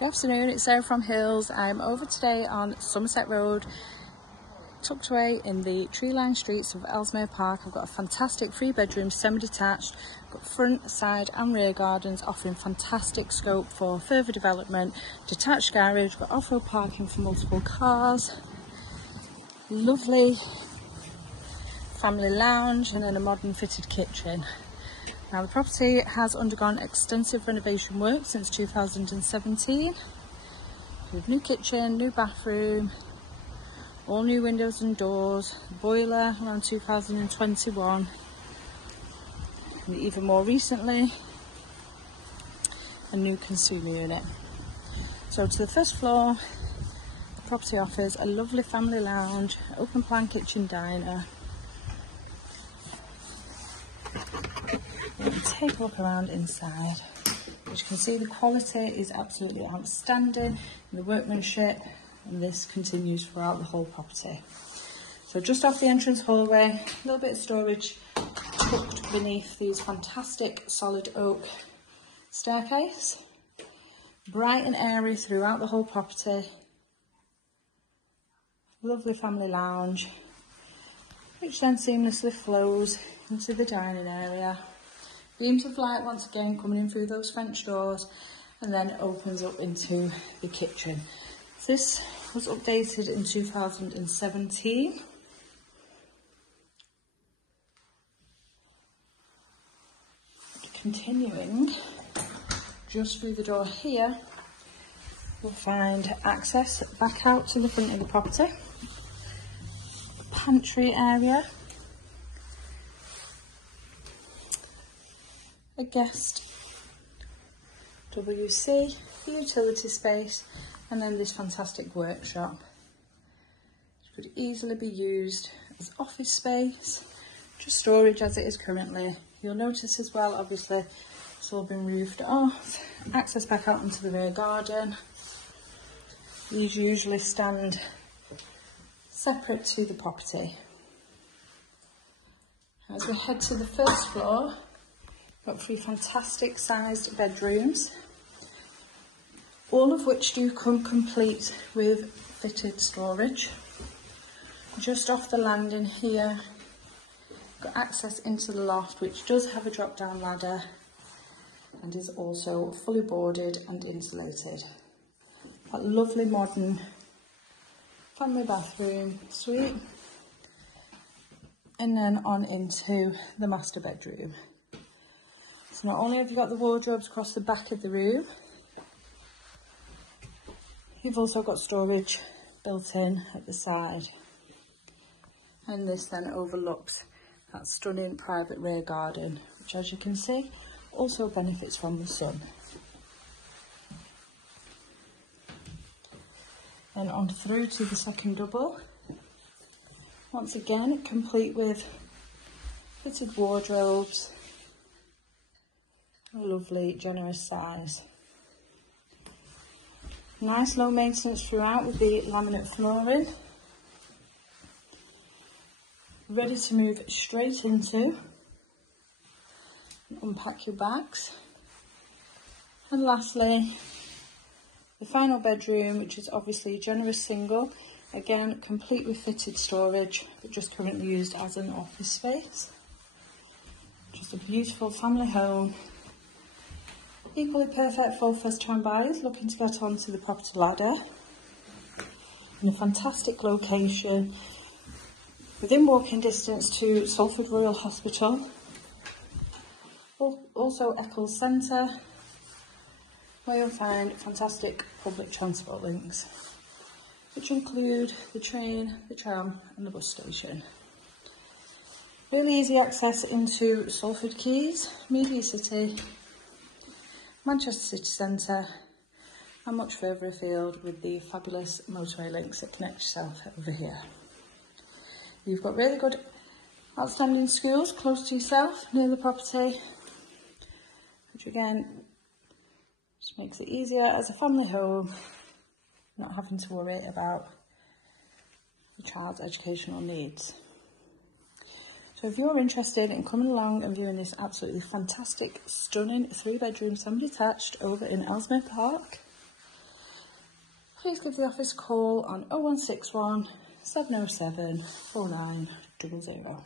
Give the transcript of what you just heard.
Good afternoon, it's Sarah from Hills. I'm over today on Somerset Road, tucked away in the tree-lined streets of Ellesmere Park. I've got a fantastic 3-bedroom semi-detached, got front, side and rear gardens offering fantastic scope for further development, detached garage, got off-road parking for multiple cars, lovely family lounge and then a modern fitted kitchen. Now the property has undergone extensive renovation work since 2017 with new kitchen, new bathroom, all new windows and doors, boiler around 2021 and even more recently a new consumer unit. So to the first floor, the property offers a lovely family lounge, open plan kitchen diner. Take a look around inside. As you can see, the quality is absolutely outstanding, the workmanship, and this continues throughout the whole property. So just off the entrance hallway, a little bit of storage tucked beneath these fantastic solid oak staircase. Bright and airy throughout the whole property. Lovely family lounge, which then seamlessly flows into the dining area. Beams of light once again coming in through those French doors and then opens up into the kitchen. This was updated in 2017. Continuing just through the door here, you'll find access back out to the front of the property. Pantry area. A guest WC, the utility space, and then this fantastic workshop, which could easily be used as office space, just storage as it is currently. You'll notice as well, obviously, it's all been roofed off. Access back out into the rear garden. These usually stand separate to the property. As we head to the first floor, got 3 fantastic sized bedrooms, all of which do come complete with fitted storage. Just off the landing here, got access into the loft, which does have a drop down ladder and is also fully boarded and insulated. That lovely modern family bathroom suite, and then on into the master bedroom. So not only have you got the wardrobes across the back of the room, you've also got storage built in at the side. And this then overlooks that stunning private rear garden, which as you can see, also benefits from the sun. Then on through to the second double. Once again, complete with fitted wardrobes. A lovely, generous size. Nice low maintenance throughout with the laminate flooring. Ready to move straight into and unpack your bags. And lastly, the final bedroom, which is obviously a generous single. Again, complete with fitted storage, but just currently used as an office space. Just a beautiful family home. Equally perfect for first-time buyers looking to get onto the property ladder. In a fantastic location, within walking distance to Salford Royal Hospital. Also Eccles Centre, where you'll find fantastic public transport links, which include the train, the tram and the bus station. Really easy access into Salford Quays, Media City, Manchester City Centre and much further afield with the fabulous motorway links that connect yourself over here. You've got really good outstanding schools close to yourself near the property, which again just makes it easier as a family home, not having to worry about your child's educational needs. So if you're interested in coming along and viewing this absolutely fantastic, stunning 3-bedroom semi-detached over in Ellesmere Park, please give the office a call on 0161 707 4900.